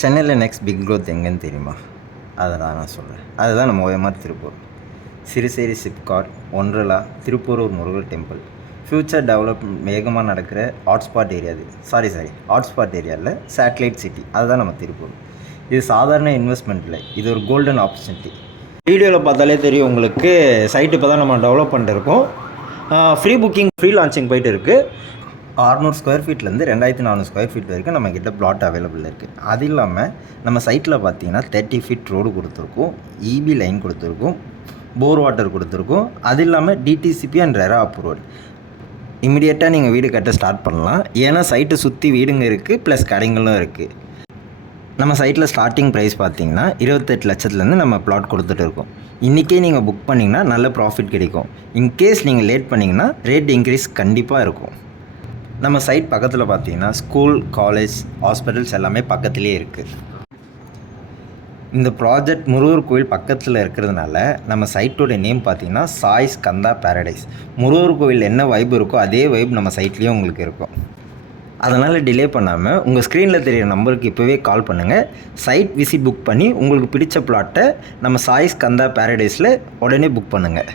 சென்னையில் next big growth எங்கேன்னு தெரியுமா? அதை நான் சொல்கிறேன். அதுதான் நம்ம OMR திருப்பூர். சிறுசேரி சிப்காட், ஒன்றலா, Thiruporur Murugar temple. Future development வேகமாக நடக்கிற ஹாட்ஸ்பாட் ஏரியா இது. ஹாட்ஸ்பாட் ஏரியாவில் சேட்டலைட் சிட்டி, அதுதான் நம்ம திருப்பூர். இது சாதாரண இன்வெஸ்ட்மெண்ட் இல்லை, இது ஒரு கோல்டன் ஆப்பர்ச்சுனிட்டி. வீடியோவில் பார்த்தாலே தெரியும் உங்களுக்கு, சைட்டு இப்போ தான் நம்ம டெவலப் பண்ணிருக்கோம். ஃப்ரீ புக்கிங், ஃப்ரீ லான்ச்சிங் போயிட்டு இருக்குது. 600 ஸ்கொயர் ஃபீட்லேருந்து 2400 ஸ்கொயர் ஃபீட் வரைக்கும் நம்மக்கிட்ட பிளாட் அவைலபிள் இருக்குது. அது இல்லாமல் நம்ம சைட்டில் பார்த்தீங்கன்னா 30 ஃபீட் ரோடு கொடுத்துருக்கோம், இபி லைன் கொடுத்துருக்கோம், போர் வாட்டர் கொடுத்துருக்கோம். அது இல்லாமல் டிடிசிபி அண்ட் ரெரா அப்ரூவல். இமிடியேட்டாக நீங்கள் வீடு கட்ட ஸ்டார்ட் பண்ணலாம். ஏன்னா சைட்டை சுற்றி வீடுங்க இருக்குது, ப்ளஸ் கடைங்களும் இருக்குது. நம்ம சைட்டில் ஸ்டார்டிங் ப்ரைஸ் பார்த்தீங்கன்னா 28 லட்சத்துலேருந்து நம்ம பிளாட் கொடுத்துட்டு இருக்கோம். இன்றைக்கே நீங்கள் புக் பண்ணிங்கன்னா நல்ல ப்ராஃபிட் கிடைக்கும். இன்கேஸ் நீங்கள் லேட் பண்ணிங்கன்னா ரேட் இன்க்ரீஸ் கண்டிப்பாக இருக்கும். நம்ம சைட் பக்கத்தில் பார்த்தீங்கன்னா ஸ்கூல், காலேஜ், ஹாஸ்பிட்டல்ஸ் எல்லாமே பக்கத்துலேயே இருக்குது. இந்த ப்ராஜெக்ட் முருகர் கோவில் பக்கத்தில் இருக்கிறதுனால நம்ம சைட்டோட நேம் பார்த்தீங்கன்னா சாய் ஸ்கந்தா பேரடைஸ். முருகர் கோவில் என்ன வைப் இருக்கோ அதே வைப் நம்ம சைட்லேயும் உங்களுக்கு இருக்கும். அதனால் டிலே பண்ணாமல் உங்கள் ஸ்க்ரீனில் தெரிகிற நம்பருக்கு இப்போவே கால் பண்ணுங்கள். சைட் விசிட் புக் பண்ணி உங்களுக்கு பிடிச்ச பிளாட்டை நம்ம சாய் ஸ்கந்தா பேரடைஸில் உடனே புக் பண்ணுங்கள்.